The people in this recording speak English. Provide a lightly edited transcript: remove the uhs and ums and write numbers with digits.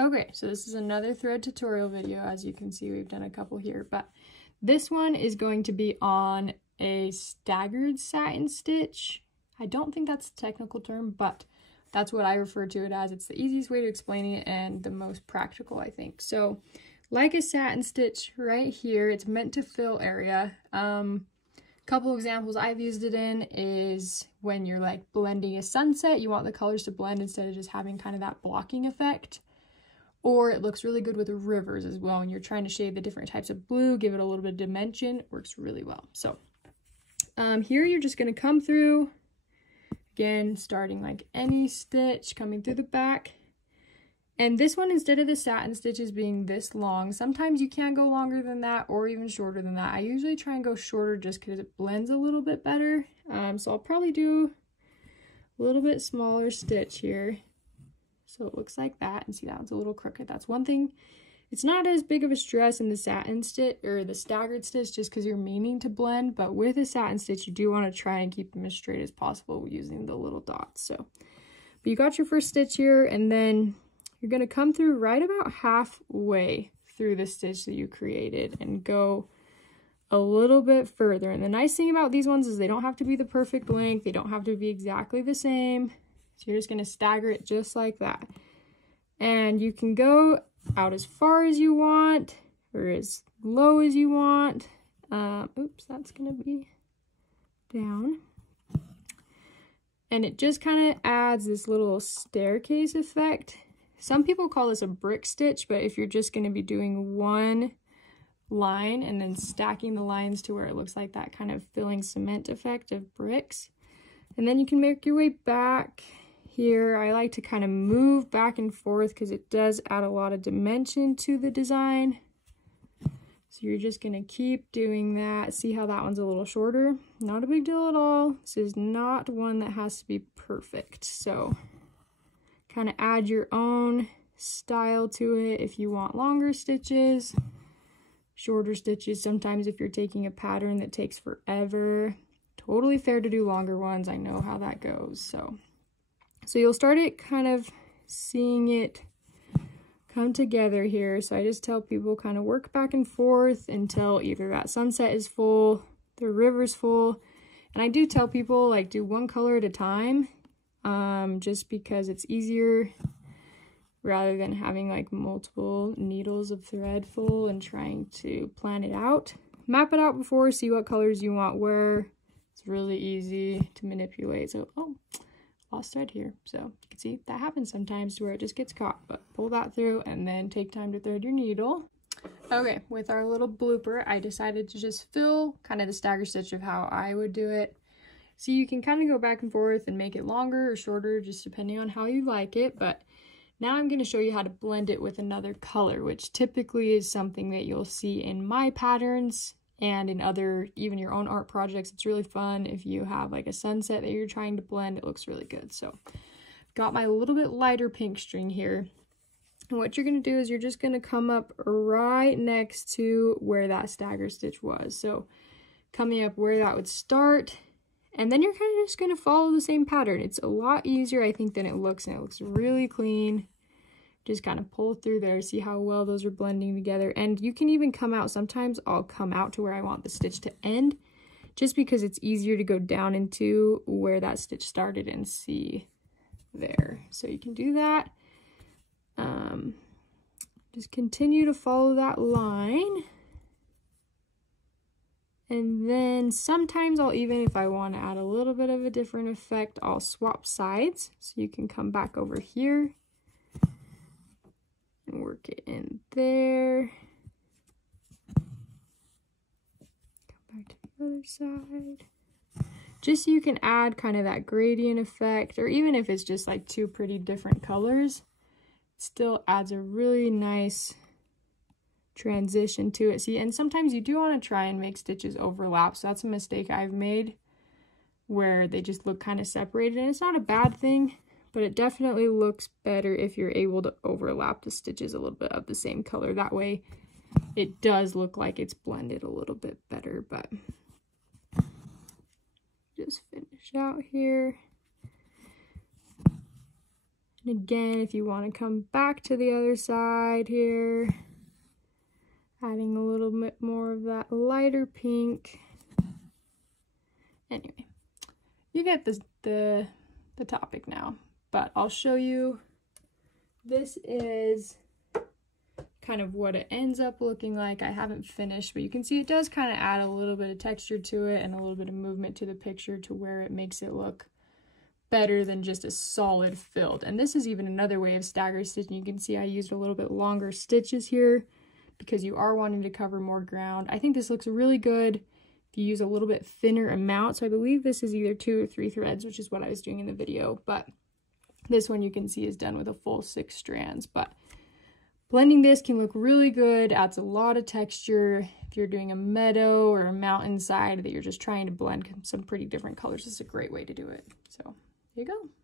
Okay, so this is another thread tutorial video. As you can see, we've done a couple here, but this one is going to be on a staggered satin stitch. I don't think that's the technical term, but that's what I refer to it as. It's the easiest way to explain it and the most practical, I think. So like a satin stitch right here, it's meant to fill area. Couple examples I've used it in is when you're like blending a sunset, you want the colors to blend instead of just having kind of that blocking effect. Or it looks really good with rivers as well. When you're trying to shade the different types of blue, give it a little bit of dimension, it works really well. So here you're just going to come through, again, starting like any stitch, coming through the back. And this one, instead of the satin stitches being this long, sometimes you can go longer than that or even shorter than that. I usually try and go shorter just because it blends a little bit better. So I'll probably do a little bit smaller stitch here. So it looks like that, and see that one's a little crooked. That's one thing. It's not as big of a stress in the satin stitch or the staggered stitch just because you're meaning to blend, but with a satin stitch, you do want to try and keep them as straight as possible using the little dots. So, but you got your first stitch here, and then you're going to come through right about halfway through the stitch that you created and go a little bit further. And the nice thing about these ones is they don't have to be the perfect length. They don't have to be exactly the same. So you're just going to stagger it just like that. And you can go out as far as you want or as low as you want. Oops, that's going to be down. And it just kind of adds this little staircase effect. Some people call this a brick stitch, but if you're just going to be doing one line and then stacking the lines to where it looks like that kind of filling cement effect of bricks. And then you can make your way back. Here, I like to kind of move back and forth because it does add a lot of dimension to the design. So you're just going to keep doing that. See how that one's a little shorter? Not a big deal at all. This is not one that has to be perfect. So kind of add your own style to it if you want longer stitches, shorter stitches. Sometimes if you're taking a pattern that takes forever, totally fair to do longer ones. I know how that goes. So you'll start it kind of seeing it come together here. So I just tell people kind of work back and forth until either that sunset is full, the river's full. And I do tell people like do one color at a time, just because it's easier rather than having like multiple needles of thread full and trying to plan it out. Map it out before, see what colors you want where. It's really easy to manipulate. So, oh, lost thread here. So you can see that happens sometimes to where it just gets caught, but pull that through and then take time to thread your needle. Okay, with our little blooper, I decided to just fill kind of the stagger stitch of how I would do it. So you can kind of go back and forth and make it longer or shorter, just depending on how you like it. But now I'm going to show you how to blend it with another color, which typically is something that you'll see in my patterns and in other, even your own art projects. It's really fun if you have like a sunset that you're trying to blend. It looks really good. So got my little bit lighter pink string here. And what you're going to do is you're just going to come up right next to where that stagger stitch was. So coming up where that would start. And then you're kind of just going to follow the same pattern. It's a lot easier, I think, than it looks. And it looks really clean. Just kind of pull through there, see how well those are blending together. And you can even come out, sometimes I'll come out to where I want the stitch to end, just because it's easier to go down into where that stitch started and see there. So you can do that. Just continue to follow that line. And then sometimes I'll even, if I want to add a little bit of a different effect, I'll swap sides. So you can come back over here and work it in there. Come back to the other side. Just so you can add kind of that gradient effect, or even if it's just like two pretty different colors, it still adds a really nice transition to it. See, and sometimes you do want to try and make stitches overlap. So that's a mistake I've made where they just look kind of separated, and it's not a bad thing. But it definitely looks better if you're able to overlap the stitches a little bit of the same color. That way it does look like it's blended a little bit better. But just finish out here. And again, if you want to come back to the other side here, adding a little bit more of that lighter pink. Anyway, you get the topic now, but I'll show you. This is kind of what it ends up looking like. I haven't finished, but you can see it does kind of add a little bit of texture to it and a little bit of movement to the picture to where it makes it look better than just a solid filled. And this is even another way of stagger stitching. You can see I used a little bit longer stitches here because you are wanting to cover more ground. I think this looks really good if you use a little bit thinner amount. So I believe this is either 2 or 3 threads, which is what I was doing in the video, but this one you can see is done with a full 6 strands. But blending this can look really good, adds a lot of texture. If you're doing a meadow or a mountainside that you're just trying to blend some pretty different colors, this is a great way to do it. So here you go.